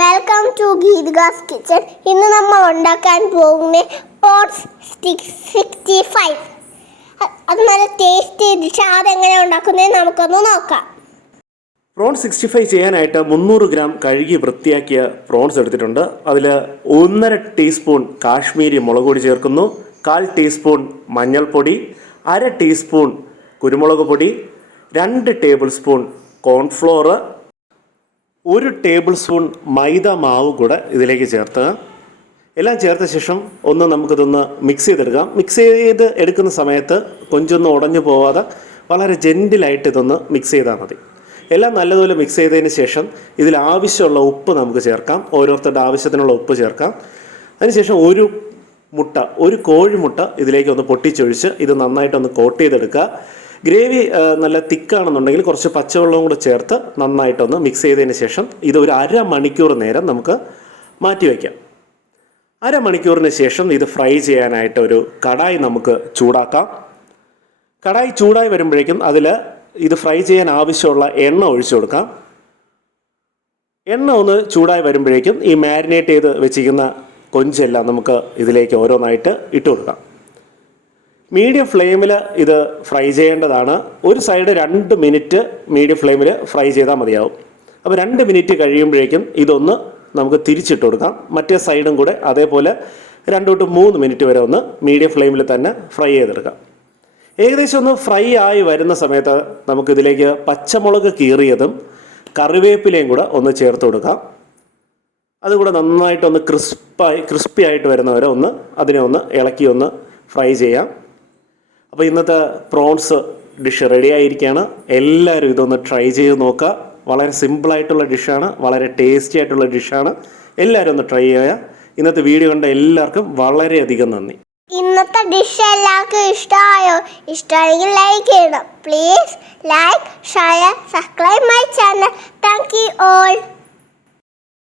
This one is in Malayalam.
Welcome to ഗീതികാസ് kitchen. ഇന്ന് നമ്മൾ ഉണ്ടാക്കാൻ പോകുന്ന പോട്ട്സ് 65. അത് നല്ല ടേസ്റ്റി ഡിഷ്. അതെങ്ങനെ ഉണ്ടാക്കുന്നത് നമുക്കൊന്ന് നോക്കാം. പ്രോൺസ് 65 ചെയ്യാനായിട്ട് 300 ഗ്രാം കഴുകി വൃത്തിയാക്കിയ പ്രോൺസ് എടുത്തിട്ടുണ്ട്. അതിൽ 1.5 ടീസ്പൂൺ കാശ്മീരി മുളക് പൊടി ചേർക്കുന്നു, 1/4 ടീസ്പൂൺ മഞ്ഞൾപ്പൊടി, 1/2 ടീസ്പൂൺ കുരുമുളക് പൊടി, 2 tablespoon cornflour, 1 tablespoon maida മാവ് കൂടെ ഇതിലേക്ക് ചേർത്തുക. എല്ലാം ചേർത്ത ശേഷം നമുക്കിതൊന്ന് മിക്സ് ചെയ്തെടുക്കാം. മിക്സ് ചെയ്ത് എടുക്കുന്ന സമയത്ത് കൊഞ്ചൊന്നും ഉടഞ്ഞു പോവാതെ വളരെ ജെൻറ്റിലായിട്ട് ഇതൊന്ന് മിക്സ് ചെയ്താൽ മതി. എല്ലാം നല്ലതുപോലെ മിക്സ് ചെയ്തതിന് ശേഷം ഇതിൽ ആവശ്യമുള്ള ഉപ്പ് നമുക്ക് ചേർക്കാം. ഓരോരുത്തരുടെ ആവശ്യത്തിനുള്ള ഉപ്പ് ചേർക്കാം. അതിനുശേഷം ഒരു കോഴിമുട്ട ഇതിലേക്ക് ഒന്ന് പൊട്ടിച്ചൊഴിച്ച് ഇത് നന്നായിട്ടൊന്ന് കോട്ട് ചെയ്തെടുക്കുക. ഗ്രേവി നല്ല തിക്കാണെന്നുണ്ടെങ്കിൽ കുറച്ച് പച്ചവെള്ളവും കൂടെ ചേർത്ത് നന്നായിട്ടൊന്ന് മിക്സ് ചെയ്തതിന് ശേഷം ഇത് ഒരു അരമണിക്കൂർ നേരം നമുക്ക് മാറ്റി വയ്ക്കാം. അരമണിക്കൂറിന് ശേഷം ഇത് ഫ്രൈ ചെയ്യാനായിട്ട് ഒരു കടായി നമുക്ക് ചൂടാക്കാം. കടായി ചൂടായി വരുമ്പോഴേക്കും അതിൽ ഇത് ഫ്രൈ ചെയ്യാൻ ആവശ്യമുള്ള എണ്ണ ഒഴിച്ചു കൊടുക്കാം. എണ്ണ ഒന്ന് ചൂടായി വരുമ്പോഴേക്കും ഈ മാരിനേറ്റ് ചെയ്ത് വെച്ചിരിക്കുന്ന കൊഞ്ചെല്ലാം നമുക്ക് ഇതിലേക്ക് ഓരോന്നായിട്ട് ഇട്ട് കൊടുക്കാം. മീഡിയം ഫ്ലെയിമിൽ ഇത് ഫ്രൈ ചെയ്യേണ്ടതാണ്. ഒരു സൈഡ് 2 മിനിറ്റ് മീഡിയം ഫ്ലെയിമിൽ ഫ്രൈ ചെയ്താൽ മതിയാവും. അപ്പോൾ 2 മിനിറ്റ് കഴിയുമ്പോഴേക്കും ഇതൊന്ന് നമുക്ക് തിരിച്ചിട്ട് കൊടുക്കാം. മറ്റേ സൈഡും കൂടെ അതേപോലെ 2 to 3 മിനിറ്റ് വരെ ഒന്ന് മീഡിയം ഫ്ലെയിമിൽ തന്നെ ഫ്രൈ ചെയ്തെടുക്കാം. ഏകദേശം ഒന്ന് ഫ്രൈ ആയി വരുന്ന സമയത്ത് നമുക്കിതിലേക്ക് പച്ചമുളക് കീറിയതും കറിവേപ്പിലയും കൂടെ ഒന്ന് ചേർത്ത് കൊടുക്കാം. അതുകൂടെ നന്നായിട്ടൊന്ന് ക്രിസ്പി ആയിട്ട് വരുന്നവരെ അതിനെ ഇളക്കി ഫ്രൈ ചെയ്യാം. അപ്പോൾ ഇന്നത്തെ പ്രോൺസ് ഡിഷ് റെഡി ആയിരിക്കുകയാണ്. എല്ലാവരും ഇതൊന്ന് ട്രൈ ചെയ്ത് നോക്കുക. വളരെ സിമ്പിളായിട്ടുള്ള ഡിഷാണ്, വളരെ ടേസ്റ്റി ആയിട്ടുള്ള ഡിഷാണ്. എല്ലാവരും ഒന്ന് ട്രൈ ചെയ്യുക. ഇന്നത്തെ വീഡിയോ കണ്ട എല്ലാവർക്കും വളരെയധികം നന്ദി. ഇന്നത്തെ ഡിഷ് എല്ലാവർക്കും ഇഷ്ടമായോ? ഇഷ്ടമായെങ്കിൽ ലൈക്ക് ചെയ്യണം. Please like, share, subscribe my channel. Thank you all.